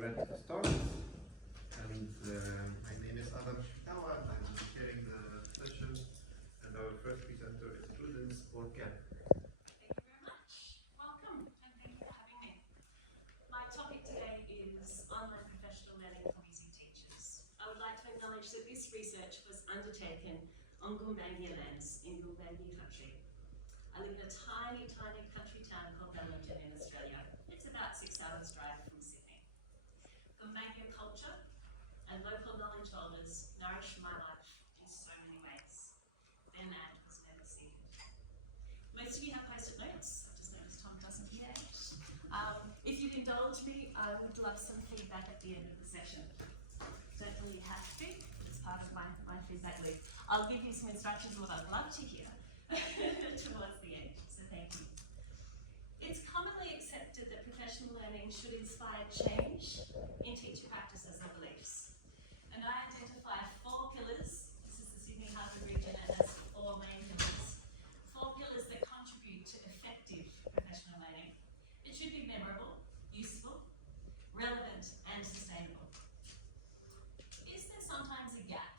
ready to start. And my name is Adam Shitawa, and I'm chairing the session. And our first presenter is Prudence Borka. Thank you very much. Welcome, and thank you for having me. My topic today is online professional learning for music teachers. I would like to acknowledge that this research was undertaken on Gumbaynggirr lands in Gumbaynggirr country. I live in a tiny, tiny country town called Wellington in Australia. It's about 6 hours drive from Sydney. Gumbaynggirr culture and local knowledge holders nourish my life in so many ways. Their land was never seen. Most of you have post-it notes. I've just noticed Tom doesn't yet. If you'd indulge me, I would love some feedback at the end of the session. Don't really have to, it's part of my feedback loop. I'll give you some instructions on what I'd love to hear towards the end, so thank you. It's commonly accepted that professional learning should inspire change in teacher practices or beliefs. And I identify 4 pillars. This is the Sydney Harbour region and has 4 main pillars. 4 pillars that contribute to effective professional learning. It should be memorable, useful, relevant and sustainable. Is there sometimes a gap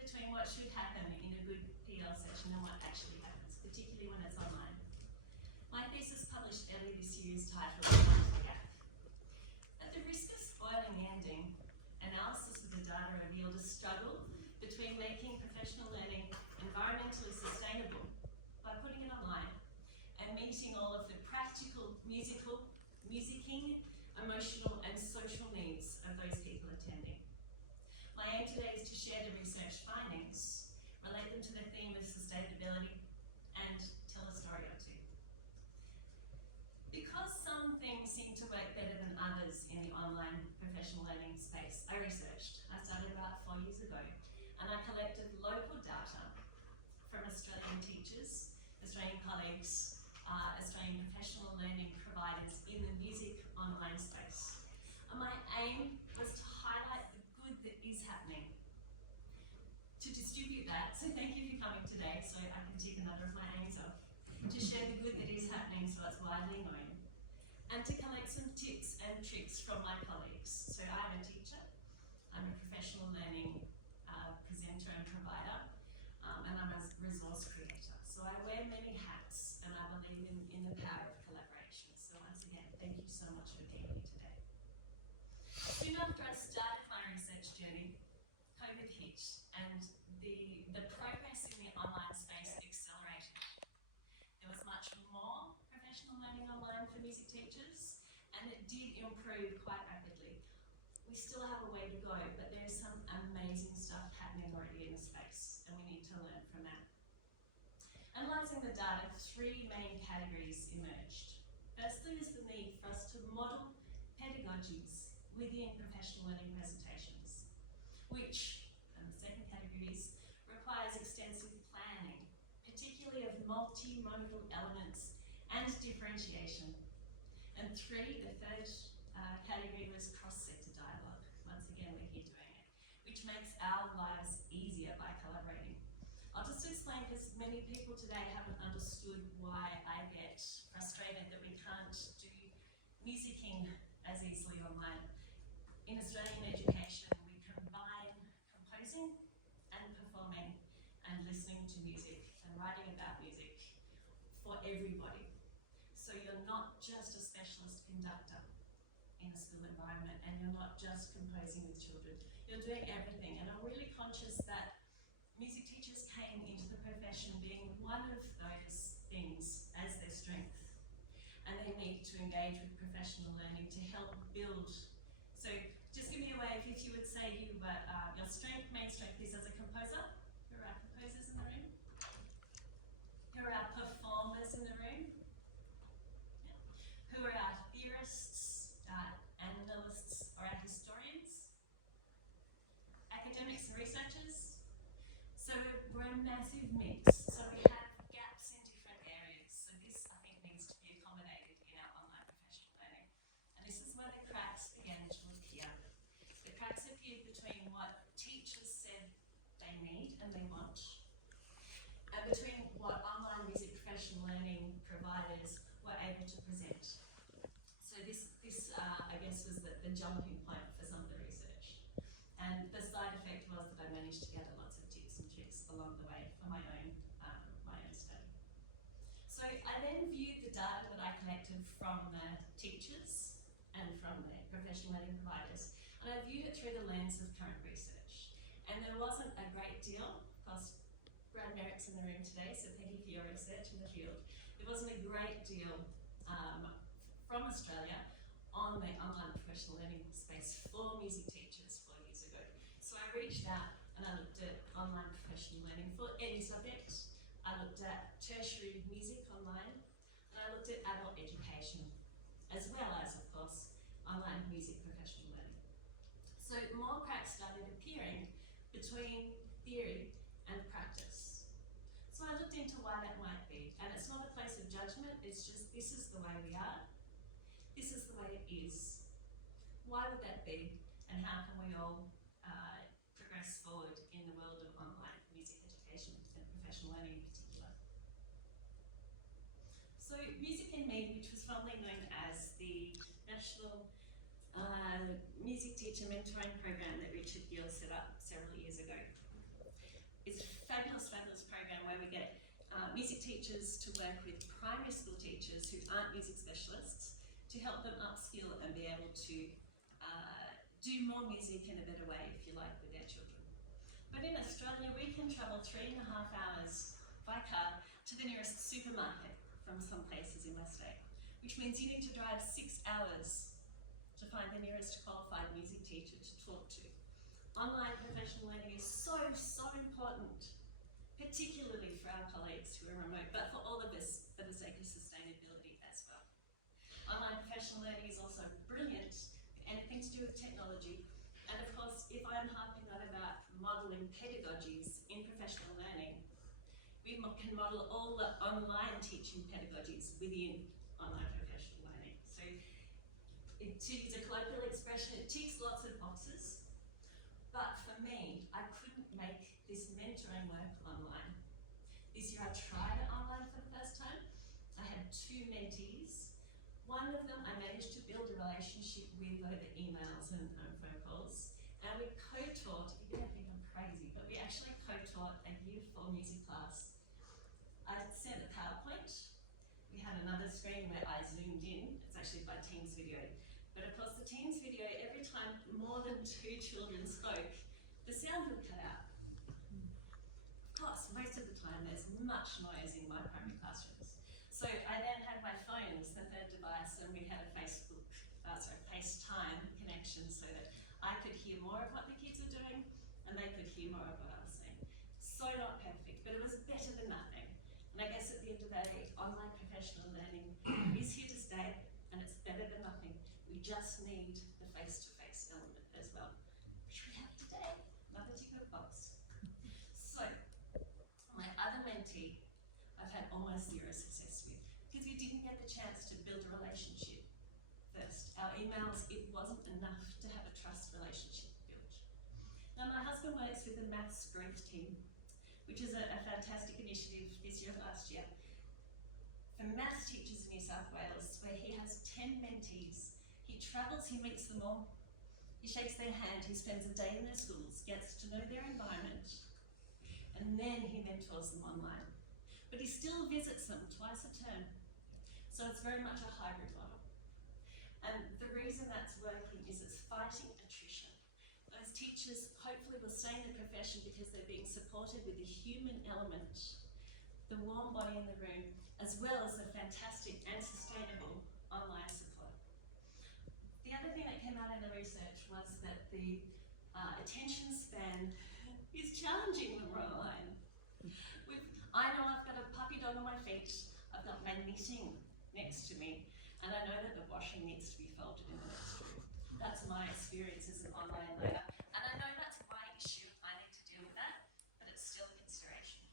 between what should happen in a good PL session and what actually happens, particularly when it's online? My thesis published earlier this year is titled The Gap. At the risk of spoiling the ending, analysis of the data revealed a struggle between making professional learning environmentally sustainable by putting it online and meeting all of the practical, musicking, emotional and social needs of those people attending. My aim today is to share the research findings, relate them to the theme of sustainability and tell a story or two. Because some things seem to work better than others in the online professional learning space, I researched. I started about 4 years ago, and I collected local data from Australian teachers, Australian colleagues, Australian professional learning providers in the music online space. And my aim was to highlight the good that is happening. To distribute that, so thank you for coming today, so I can tick another of my aims off. To share the good that is happening so it's widely known. And to collect some tips and tricks from my colleagues. So I'm a teacher, I'm a professional learning presenter and provider, and I'm a resource creator. So I wear many hats and I believe in the power of collaboration. So once again, thank you so much for being here today. Soon after I started my research journey, COVID hit and the progress in the online space accelerated. There was much more professional learning online for music teachers, and it did improve quite rapidly. We still have a way to go, but there's some amazing stuff happening already in the space, and we need to learn from that. Analysing the data, 3 main categories emerged. Firstly is the need for us to model pedagogies within professional learning presentations, which, and the second category is, requires extensive planning, particularly of multimodal elements and differentiation. And 3, the third category was cross-sector dialogue. Once again, we're here doing it, which makes our lives easier by collaborating. I'll just explain, because many people today haven't understood why I get frustrated that we can't do musicking as easily online. In Australian education, we combine composing and performing and listening to music and writing about music for everybody. So you're not just a specialist conductor in a school environment, and you're not just composing with children. You're doing everything, and I'm really conscious that music teachers came into the profession being one of those things as their strength, and they need to engage with professional learning to help build. So just give me a wave if you would say your main strength is as a composer. Who are our composers in the room? Who are our performers in the room? Yeah. Who are our theorists, analysts, or our historians? Academics and researchers? So we're a massive mix. So we have gaps in different areas. So this, I think, needs to be accommodated in our online professional learning. And this is where the cracks began to appear. The cracks appeared between what teachers said they need and they want, and between what online music professional learning providers were able to present. So this I guess, was the the jumping point for some of the research. And the side effect was that I managed to gather lots of tips and tricks along the way for my own study. So I then viewed the data that I collected from the teachers and from the professional learning providers, and I viewed it through the lens of current research. And there wasn't a great deal, of course, Brad Merrick's in the room today, so thank you for your research in the field. There wasn't a great deal from Australia on the online professional learning space for music teachers 4 years ago. So I reached out and I looked at online professional learning for any subject. I looked at tertiary music online, and I looked at adult education, as well as, of course, online music professional learning. So more cracks started appearing between theory and practice. So I looked into why that might be, and it's not a place of judgment, it's just this is the way we are, this is the way it is. Why would that be, and how can we all progress forward in the world of online music education and professional learning in particular? So Music and Me, which was formerly known as the National Music Teacher Mentoring Program that Richard Gill set up several years ago, is a fabulous program where we get music teachers to work with primary school teachers who aren't music specialists to help them upskill and be able to do more music in a better way, if you like, with their children. But in Australia, we can travel 3.5 hours by car to the nearest supermarket from some places in my state, which means you need to drive 6 hours to find the nearest qualified music teacher to talk to. Online professional learning is so important, particularly for our colleagues who are remote, but for all of us for the sake of sustainability as well. Online professional learning is also brilliant for anything to do with technology, and of course, if I'm harping on about modelling pedagogies in professional learning, we can model all the online teaching pedagogies within online professional learning. So, to use a colloquial expression, it ticks lots of boxes. But for me, I couldn't make this mentoring work online. This year I tried it online for the first time. I had 2 mentees. One of them I managed to build a relationship with over emails and phone calls. And we co-taught, you're going to think I'm crazy, but we actually co-taught a Year 4 music class. I sent a PowerPoint. We had another screen where I zoomed in. It's actually by Teams video. But of course, the Teams video, every time more than 2 children spoke, the sound would cut out. Of course, most of the time there's much noise in my primary classrooms. So I then had my phone as the third device, and we had a FaceTime connection so that I could hear more of what the kids were doing, and they could hear more of what I was saying. So not perfect, but it was better than nothing. And I guess at the end of the day, online professional learning is here to stay, and it's better than nothing. We just need the face-to-face element as well, which we have today, another tick of box. So, my other mentee, I've had almost 0 success with, because we didn't get the chance to build a relationship first. Our emails, it wasn't enough to have a trust relationship built. Now, my husband works with the Maths Growth Team, which is a fantastic initiative this year and last year, for maths teachers in New South Wales, where he has 10 mentees. He travels, he meets them all, he shakes their hand, he spends a day in their schools, gets to know their environment, and then he mentors them online. But he still visits them twice a term. So it's very much a hybrid model. And the reason that's working is it's fighting attrition. Those teachers hopefully will stay in the profession because they're being supported with the human element, the warm body in the room, as well as the fantastic and sustainable online support. The other thing that came out in the research was that the attention span is challenging when we're online. I know I've got a puppy dog on my feet, I've got my knitting next to me, and I know that the washing needs to be folded in the next room. That's my experience as an online learner, and I know that's my issue, I need to deal with that, but it's still a consideration.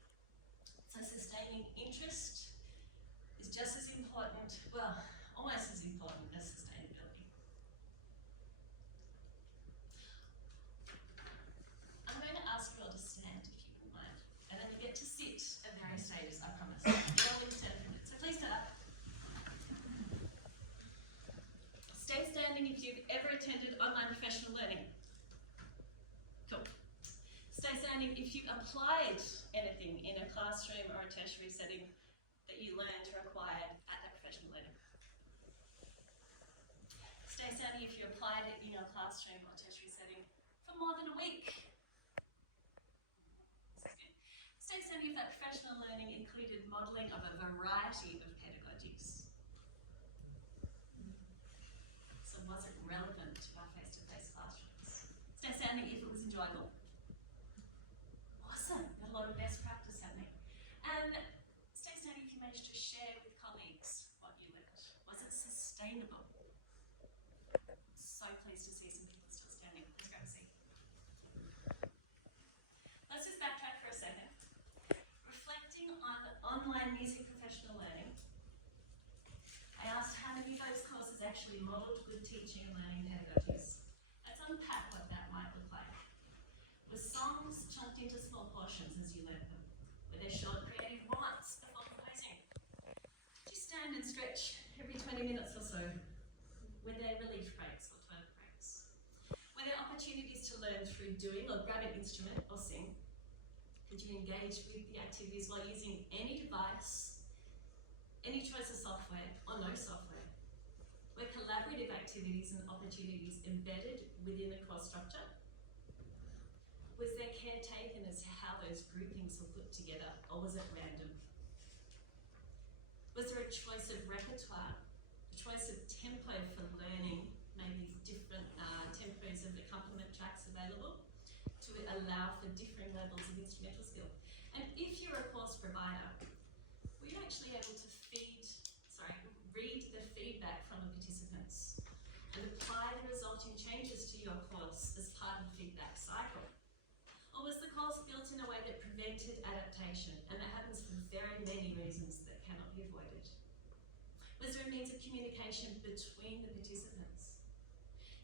So sustaining interest is just as important, well, almost as important as sustainability. I'm going to ask you all to stand if you wouldn't mind, and then you get to sit at various stages, I promise. You're all going to stand for a minute, so please stand up. Stay standing if you've ever attended understanding if you applied anything in a classroom or a tertiary setting that you learned or acquired at that professional learning. Stay standing if you applied it in your classroom or tertiary setting for more than a week. Stay standing if that professional learning included modelling of a variety of pedagogies. So was it relevant to our face-to-face classrooms? Stay standing if it was enjoyable. Awesome, got a lot of best practice happening. And stay standing if you managed to share with colleagues what you learned. Was it sustainable? So pleased to see some people still standing. Let's grab a seat. Let's just backtrack for a second. Reflecting on online music professional learning, I asked how many of those courses actually modelled good teaching and learning pedagogies. Let's unpack what that might look like. Were songs chunked into small portions as you learned them? Were there short creative wants before composing? Did you stand and stretch every 20 minutes or so? Were there relief breaks or toilet breaks? Were there opportunities to learn through doing or grab an instrument or sing? Could you engage with the activities while using any device, any choice of software or no software? Were collaborative activities and opportunities embedded within the course structure? Was there care taken as to how those groupings were put together, or was it random? Was there a choice of repertoire, a choice of tempo for learning, maybe different tempos of accompaniment tracks available to allow for differing levels of instrumental skill? And if you're a course provider, were you actually able to read the feedback from the participants and apply the resulting changes to your course as part of the feedback cycle? Or was the course built in a way that prevented adaptation, and that happens for very many reasons that cannot be avoided? Was there a means of communication between the participants?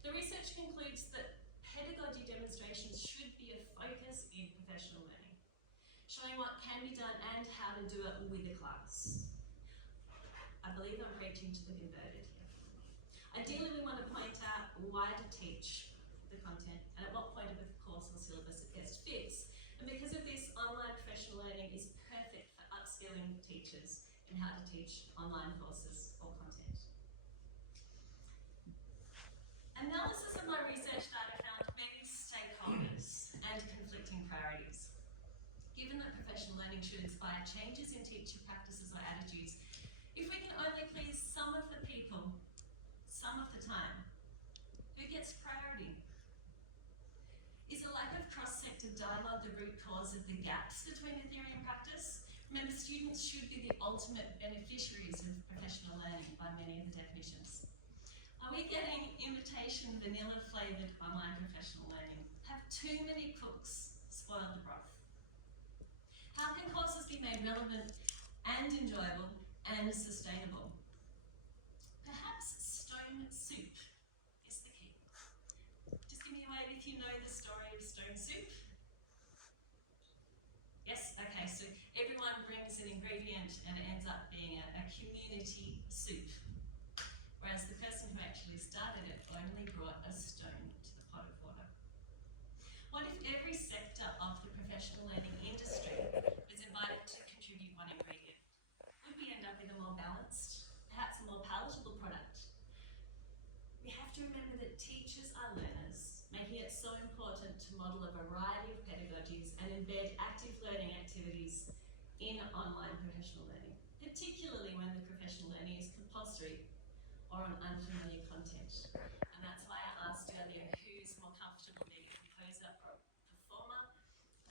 The research concludes that pedagogy demonstrations should be a focus in professional learning, showing what can be done and how to do it with a class. I believe I'm preaching to the converted here. Ideally, we want to point out why to teach the content and at what point of the course or syllabus it best fits. And because of this, online professional learning is perfect for upskilling teachers in how to teach online courses or content. Analysis of my research data found many stakeholders and conflicting priorities. Given that professional learning should inspire changes in teacher practices or attitudes, if we can only please some of the people, some of the time, who gets priority? Is a lack of cross-sector dialogue the root cause of the gaps between the theory and practice? Remember, students should be the ultimate beneficiaries of professional learning by many of the definitions. Are we getting imitation vanilla-flavoured online professional learning? Have too many cooks spoiled the broth? How can courses be made relevant and enjoyable and sustainable? Perhaps stone soup is the key. Just give me a wave if you know the story of stone soup. Yes? Okay, so everyone brings an ingredient and it ends up being a community soup. Whereas the person who actually started it only brought a stone to the pot of water. What if every sector of the professional learning industry was invited to contribute one ingredient? Would we end up with a more balanced, perhaps a more palatable product? We have to remember that teachers are learners, making it so important to model a variety of pedagogies and embed active learning activities in online professional learning, particularly when the professional learning is compulsory or on unfamiliar content. And that's why I asked earlier, who's more comfortable being a composer or a performer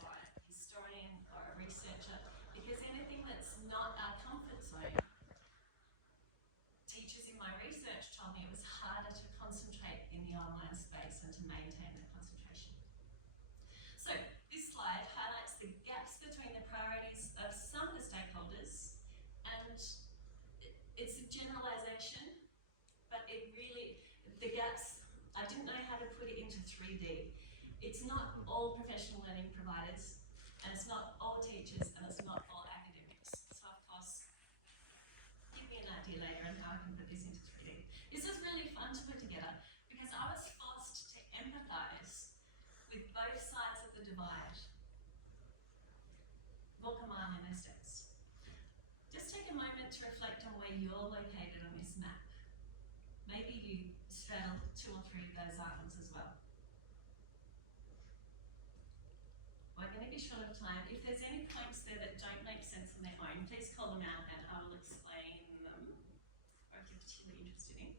or a historian or a researcher? Because anything that's not our comfort zone, teachers in my research told me it was harder to concentrate in the online space and to maintain that concentration. So this slide highlights the gaps between the priorities of some of the stakeholders, and it's a generalisation, but it really, the gaps, I didn't know how to put it into 3D. It's not all professional learning providers, and it's not all teachers, and it's not all academics. So of course, give me an idea later on how I can put this into 3D. This is really fun to put together because I was forced to empathise with both sides of the divide. you're located on this map. Maybe you straddle 2 or 3 of those islands as well. We're going to be short of time. If there's any points there that don't make sense on their own, please call them out and I will explain them, or if you're particularly interested in.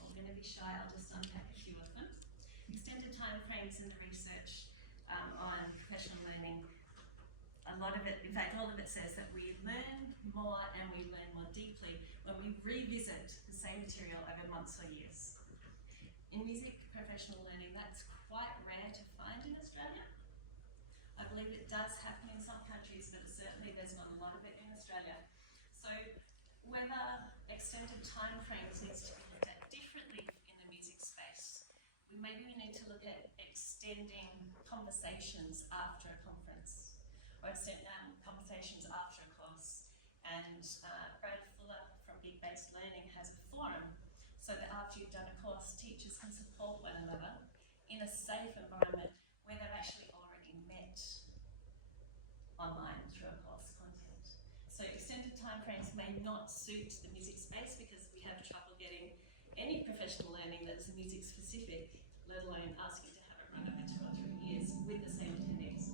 I'm going to be shy, I'll just unpack a few of them. Extended time frames in the research on professional learning. A lot of it, in fact all of it says that we learn more and we learn more deeply when we revisit the same material over months or years. In music professional learning, that's quite rare to find in Australia. I believe it does happen in some countries, but certainly there's not a lot of it in Australia. So whether extended time frames needs to be looked at differently in the music space, maybe we need to look at extending conversations after a conference, or extend conversations after a course. And Brad Fuller from Gig Based Learning has a forum so that after you've done a course, teachers can support one another in a safe environment where they've actually already met online through a course content. So extended timeframes may not suit the music space because we have trouble getting any professional learning that's music specific, let alone asking to have it run over 2 or 3 years with the same attendees.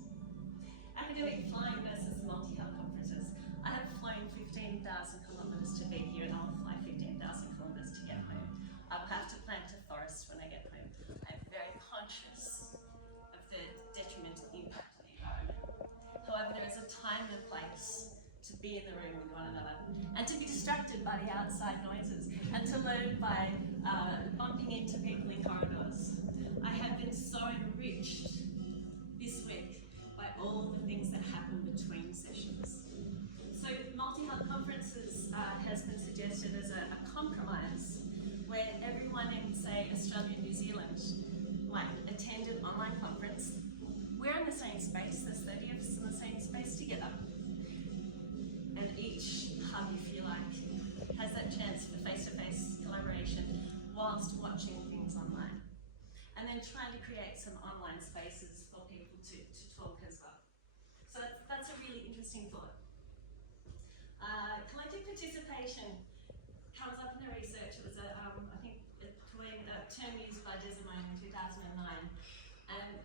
Academic flying versus multi-hub conferences. I have flown 15,000 kilometres to be here and I'll fly 15,000 kilometres to get home. I will have to plant a forest when I get home. I'm very conscious of the detrimental impact on the environment. However, there is a time and place to be in the room with one another and to be distracted by the outside noises and to learn by bumping into people in corridors. I have been so enriched this week by all the things that happen between sessions. So multi-hub conferences has been suggested as a compromise where everyone in, say, Australia and New Zealand might attend an online conference. We're in the same space, there's 30 of us in the same space together. And each hub, if you like, has that chance for face-to-face collaboration whilst watching things online. And then trying to create some online spaces for people to talk as well. So that's a really interesting thought. Collective participation comes up in the research. It was I think a term used by Desimone in 2009. And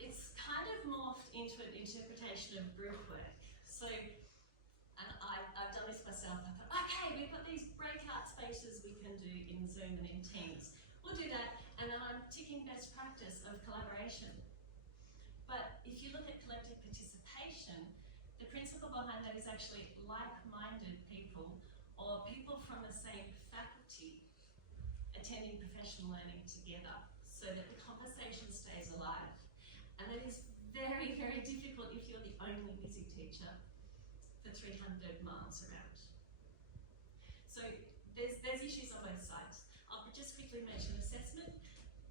it's kind of morphed into an interpretation of group work. So, and I've done this myself. I thought, okay, we've got these breakout spaces we can do in Zoom and in Teams. We'll do that, and then I'm ticking best practice of collaboration. But if you look at collective participation, the principle behind that is actually like-minded people or people from the same faculty attending professional learning together so that the conversation stays alive. And that is very, very difficult if you're the only music teacher for 300 miles around. So there's issues on both sides. I'll just quickly mention assessment.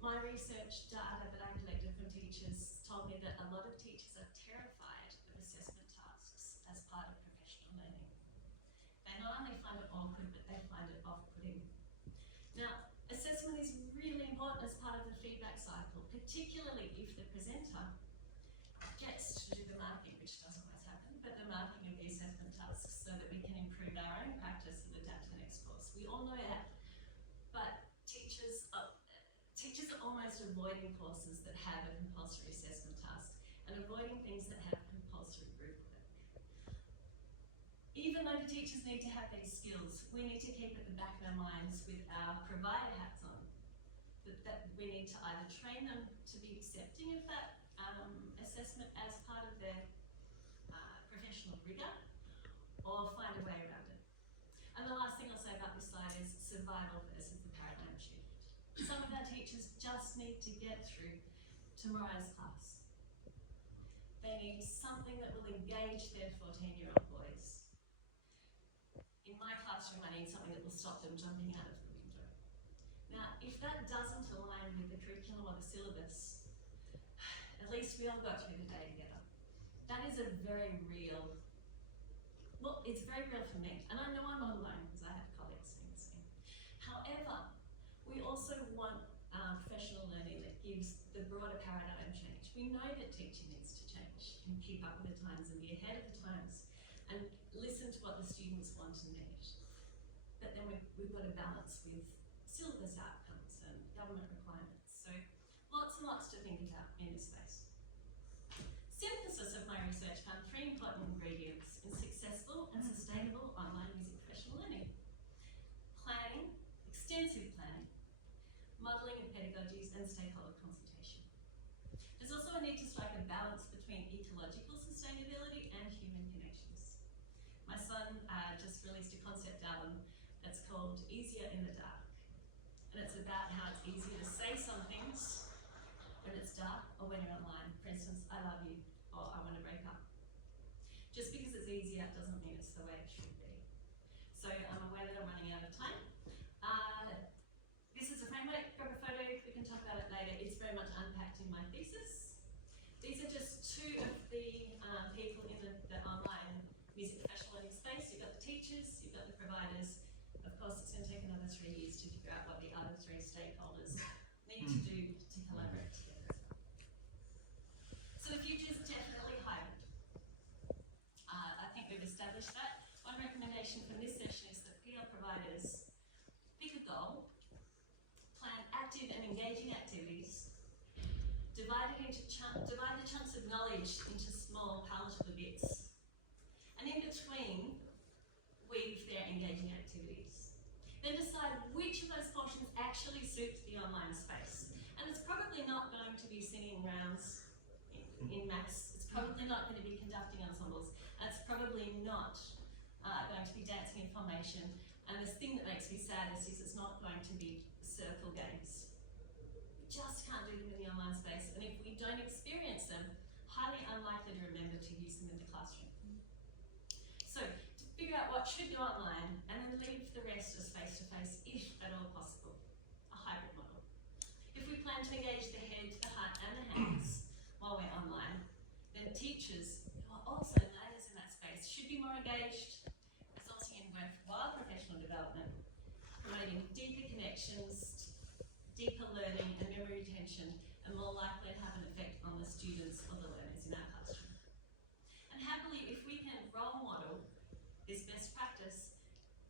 My research data that I collected from teachers told me that a lot of teachers are terrified of assessment tasks as part of professional learning. They not only find it awkward, but they find it off-putting. Now, assessment is really important as part of the feedback cycle, particularly if the presenter gets to do the marking, which doesn't always happen, but the marking of the assessment tasks so that we can improve our own practice and adapt to the next course. We all know that, but teachers are almost avoiding courses that have a compulsory assessment task and avoiding things that have compulsory group work. Even though the teachers need to have these skills, we need to keep at the back of our minds with our provider hats on, that we need to either train them to be accepting of that assessment as part of their professional rigour, or find a way around it. And the last thing I'll say about this slide is survival versus the paradigm shift. Some of our teachers just need to get through tomorrow's class. They need something that will engage their 14-year-old boys. In my classroom, I need something that will stop them jumping out of the window. Now, if that doesn't align with the curriculum or the syllabus, at least we all got through the day together. That is a very real, well, it's very real for me. And I know I'm not alone because I have colleagues saying the same. However, we also want professional learning that gives the broader paradigm change. We know that teaching needs to change. change and keep up with the times and be ahead of the times and listen to what the students want and need. But then we've got to balance with syllabus outcomes and government requirements. So lots and lots to think about in this space. Synthesis of my research found 3 important ingredients in successful and sustainable online music professional learning. Planning, extensive planning, modelling of pedagogies and stakeholder consultation. There's also a need to strike a balance between ecological sustainability and human connections. My son just released a concept album that's called Easier in the Dark. And it's about how it's easier to say some things when it's dark or when you're online. For instance, I love you or I want to break up. Just because it's easier doesn't mean it's the way it should be. So I'm aware that I'm running out of time. This is a framework, grab a photo, we can talk about it later. It's very much unpacked in my thesis. These are just 2 of the people in the online music professional learning space. You've got the teachers, you've got the providers. Of course, it's going to take another 3 years to figure out what the other 3 stakeholders need to do to collaborate together as well. So the future is definitely hybrid. I think we've established that. One recommendation from this session is that PR providers pick a goal, plan active and engaging activities, divide the chunks of knowledge into small, palatable bits, and in between, weave their engaging activities. Then decide which of those portions actually suit the online space. And it's probably not going to be singing rounds in maths, it's probably not going to be conducting ensembles, and it's probably not going to be dancing in formation. And the thing that makes me saddest is it's not going to be circle games. We just can't do them in the online space, and if we don't experience them, highly unlikely to remember to use them in the classroom. So, to figure out what should go online, and then leave the rest as face-to-face, if at all possible. A hybrid model. If we plan to engage the head, the heart, and the hands while we're online, then teachers, who are also learners in that space, should be more engaged, resulting in worthwhile professional development, promoting deeper connections, deeper learning and memory retention, and more likely to have an effect on the students or the learners in our classroom. And happily, if we can role model this best practice,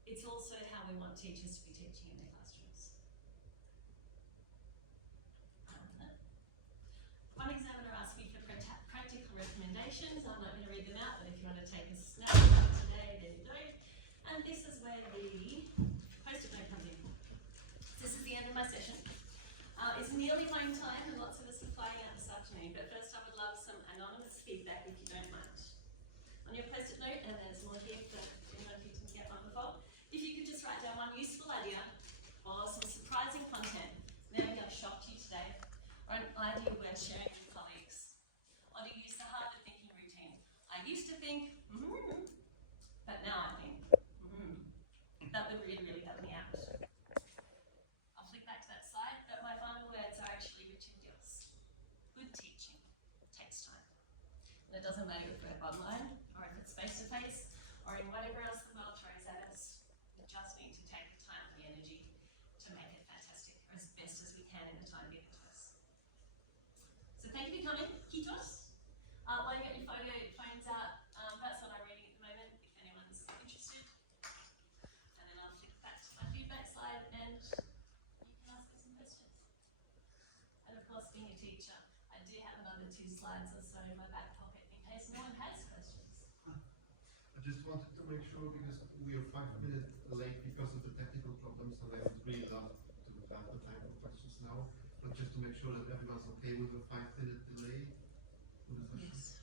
it's also how we want teachers to be teaching in their classrooms. One examiner asked me for practical recommendations. I'm not going to read them out, but if you want to take a snapshot today, there you go. And this is where the post-it note comes in. This is the end of my session. It's nearly home time and lots of us are flying out this afternoon, but first I would love some anonymous feedback if you don't mind. On your post-it note, and there's more here for anyone who can get on the phone, if you could just write down one useful idea or some surprising content that may have shocked you today, or an idea worth sharing with colleagues, or to use the harder thinking routine. I used to think, but now I think, that would really, really help me out. I'll flick back to that slide, but my final words are actually Richard Gill's. Good teaching takes time. And it doesn't matter if we're online, or if it's face-to-face, or in whatever else the world throws at us. We just need to take the time and the energy to make it fantastic, or as best as we can in the time given to us. So thank you for coming. Kitos. While you got your phones out, that's what I'm reading at the moment, if anyone's interested. And then I'll flick back to my feedback slide and you can ask me some questions. And of course, being a teacher, I do have another 2 slides or so in my back pocket in case no one has questions. I just wanted to make sure, because we are 5 minutes late because of the technical problems, and I would really love to have the time for questions now, but just to make sure that everyone's okay with the 5-minute delay for the session. Yes.